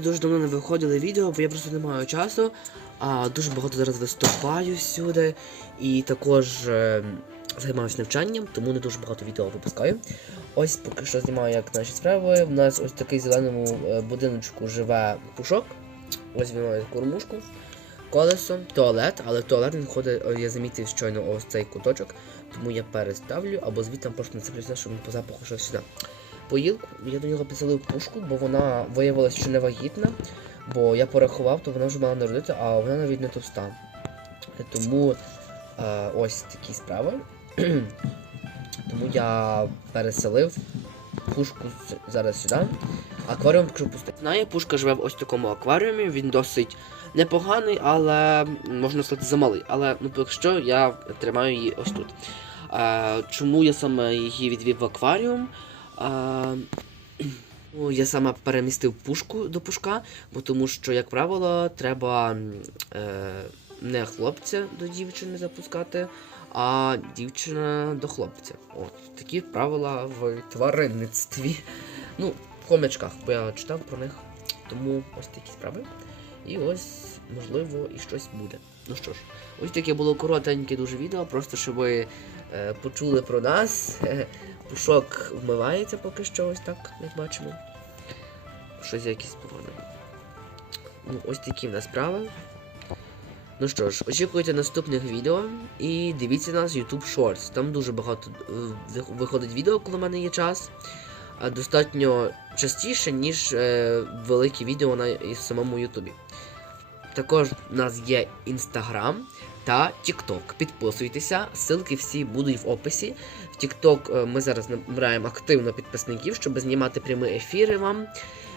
дуже давно не виходили відео, бо я просто не маю часу. А дуже багато зараз виступаю всюди. І також е, займаюся навчанням, тому не дуже багато відео випускаю. Ось поки що знімаю як наші справи. У нас ось такий зеленому е, будиночку живе пушок. Ось він має кормушку, колесо, туалет, але туалет він ходить, я замітив щойно ось цей куточок, тому я переставлю або звідти просто нацеплюся, щоб по запаху йшов сюди. Поїлку я до нього підселив пушку, бо вона виявилася, що не вагітна, бо я порахував, то вона вже мала народити, а вона навіть не товста. Тому е, ось такі справи. Тому я переселив пушку зараз сюди. Акваріум покажу пустий. Знає, пушка живе в ось такому акваріумі, він досить непоганий, але можна сказати замалий. Але ну, поки що я тримаю її ось тут. Е, чому я саме її відвів в акваріум? Е, ну, я саме перемістив пушку до пушка, бо тому що, як правило, треба е, не хлопця до дівчини запускати, а дівчина до хлопця. От такі правила в тваринництві. Ну, в комячках, бо я читав про них. Тому ось такі справи. І ось, можливо, і щось буде. Ну що ж, ось таке було коротеньке дуже відео, просто щоб ви е, почули про нас. Пушок вмивається поки що ось так, як бачимо. Щось якісь погане. Ну, ось такі в нас справи. Ну що ж, очікуйте наступних відео і дивіться нас YouTube Shorts. Там дуже багато е, виходить відео, коли в мене є час. Достатньо частіше, ніж е, великі відео на самому Ютубі. Також у нас є Instagram та TikTok. Підписуйтеся, ссылки всі будуть в описі. В TikTok е, ми зараз набираємо активно підписників, щоб знімати прямі ефіри вам.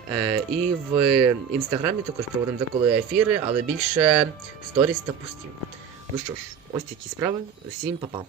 Е, і в інстаграмі також проводимо деколи ефіри, але більше сторіс та постів. Ну що ж, ось такі справи. Всім па-па.